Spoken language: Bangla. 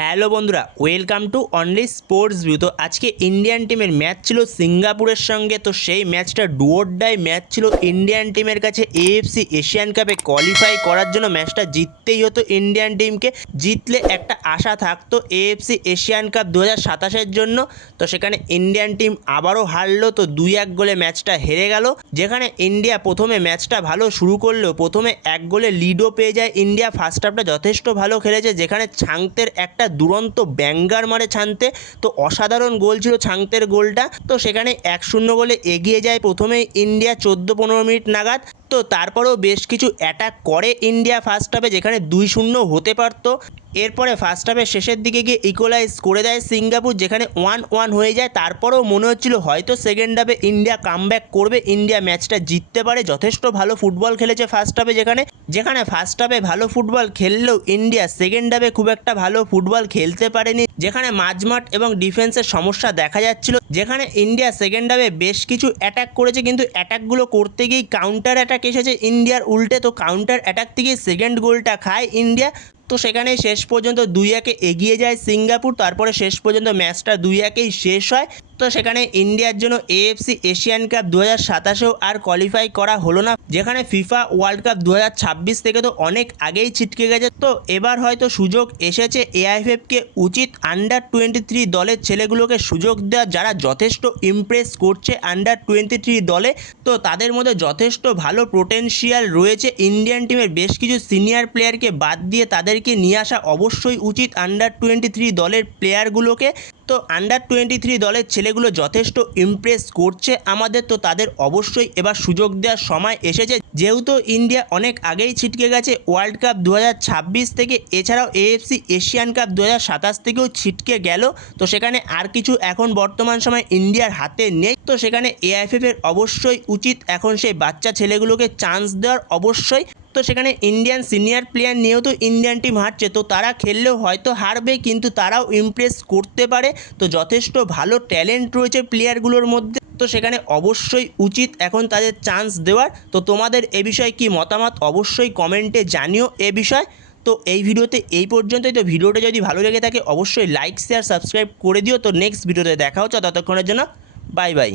হ্যালো বন্ধুরা welcome to only sports view তো আজকে ইন্ডিয়ান টিমের ম্যাচ ছিল সিঙ্গাপুরের সঙ্গে। তো সেই ম্যাচটা ডুয়োডাই ম্যাচ ছিল ইন্ডিয়ান টিমের কাছে। এএফসি এশিয়ান কাপে কোয়ালিফাই করার জন্য ম্যাচটা জিততেই হতো ইন্ডিয়ান টিমকে জিতলে একটা আশা থাকতো এএফসি এশিয়ান কাপ দু হাজার জন্য। তো সেখানে ইন্ডিয়ান টিম আবারও হারলো। তো দুই এক গোলে ম্যাচটা হেরে গেল। যেখানে ইন্ডিয়া প্রথমে ম্যাচটা ভালো শুরু করলেও প্রথমে এক গোলে লিডও পেয়ে যায়। ইন্ডিয়া ফার্স্ট হাফটা যথেষ্ট ভালো খেলেছে। যেখানে ছাংতের একটা দুরন্ত ব্যাঙ্গার মারে ছানতে। তো অসাধারণ গোল ছিল ছাংতের গোলটা। তো সেখানে এক শূন্য গোলে এগিয়ে যায় প্রথমে ইন্ডিয়া চোদ্দ পনেরো মিনিট নাগাদ। তো তারপরেও বেশ কিছু অ্যাটাক করে ইন্ডিয়া ফার্স্ট হাফে যেখানে দুই শূন্য হতে পারতো। এরপরে ফার্স্ট হাফের শেষের দিকে গিয়ে ইকোলাইজ করে দেয় সিঙ্গাপুর, যেখানে ওয়ান ওয়ান হয়ে যায়। তারপরেও মনে হচ্ছিল হয়তো সেকেন্ড হাফে ইন্ডিয়া কামব্যাক করবে ইন্ডিয়া ম্যাচটা জিততে পারে। যথেষ্ট ভালো ফুটবল খেলেছে ফার্স্ট হাফে যেখানে। যেখানে ফার্স্ট হাফে ভালো ফুটবল খেললেও ইন্ডিয়া সেকেন্ড হাফে খুব একটা ভালো ফুটবল খেলতে পারেনি। যেখানে মাঝমাঠ এবং ডিফেন্সের সমস্যা দেখা যাচ্ছিল। যেখানে ইন্ডিয়া সেকেন্ড হাফে বেশ কিছু অ্যাটাক করেছে, কিন্তু অ্যাটাকগুলো করতে গিয়েই কাউন্টার অ্যাটাক এসেছে ইন্ডিয়ার উল্টে। তো কাউন্টার অ্যাটাক থেকে সেকেন্ড গোলটা খায় ইন্ডিয়া তো সেখানে শেষ পর্যন্ত দুই একে এগিয়ে যায় সিঙ্গাপুর, তারপরে শেষ পর্যন্ত ম্যাচটা দুই একেই শেষ হয়। তো সেখানে ইন্ডিয়ার জন্য এএফসি এশিয়ান কাপ দু হাজার আর কোয়ালিফাই করা হলো না, যেখানে ফিফা ওয়ার্ল্ড কাপ দু হাজার ছাব্বিশ থেকে তো অনেক আগেই ছিটকে গেছে। তো এবার হয়তো সুযোগ এসেছে এআইএফএফকে উচিত আন্ডার টোয়েন্টি থ্রি দলের ছেলেগুলোকে সুযোগ দেওয়া, যারা যথেষ্ট ইমপ্রেস করছে আন্ডার টোয়েন্টি থ্রি দলে। তো তাদের মধ্যে যথেষ্ট ভালো পোটেনশিয়াল রয়েছে। ইন্ডিয়ান টিমের বেশ কিছু সিনিয়র প্লেয়ারকে বাদ দিয়ে তাদেরকে নিয়ে আসা অবশ্যই উচিত আন্ডার টোয়েন্টি থ্রি দলের প্লেয়ারগুলোকে তো আন্ডার টোয়েন্টি থ্রি দলের ছেলেগুলো যথেষ্ট ইমপ্রেস করছে আমাদের, তো তাদের অবশ্যই এবার সুযোগ দেওয়ার সময় এসেছে। যেহেতু ইন্ডিয়া অনেক আগেই ছিটকে গেছে ওয়ার্ল্ড কাপ দু হাজার ছাব্বিশ থেকে, এছাড়াও এএফসি এশিয়ান কাপ দুহাজার সাতাশ থেকেও ছিটকে গেল। তো সেখানে আর কিছু এখন বর্তমান সময় ইন্ডিয়ার হাতে নেই। তো সেখানে এআইএফএফ এর অবশ্যই উচিত এখন সেই বাচ্চা ছেলেগুলোকে চান্স দেওয়ার অবশ্যই। তো সেখানে ইন্ডিয়ান সিনিয়র প্লেয়ার নিয়েও তো ইন্ডিয়ান টিম হারছে। তো তারা খেললেও হয়তো হারবে, কিন্তু তারাও ইমপ্রেস করতে পারে। তো যথেষ্ট ভালো ট্যালেন্ট রয়েছে প্লেয়ারগুলোর মধ্যে। তো সেখানে অবশ্যই উচিত এখন তাদের চান্স দেওয়ার। তো তোমাদের এ বিষয়ে কি মতামত অবশ্যই কমেন্টে জানিও এ বিষয়। তো এই ভিডিওতে এই পর্যন্তই। তো ভিডিওটা যদি ভালো লেগে থাকে, অবশ্যই লাইক শেয়ার সাবস্ক্রাইব করে দিও। তো নেক্সট ভিডিওতে দেখা হচ্ছে। ততক্ষণের জন্য বাই বাই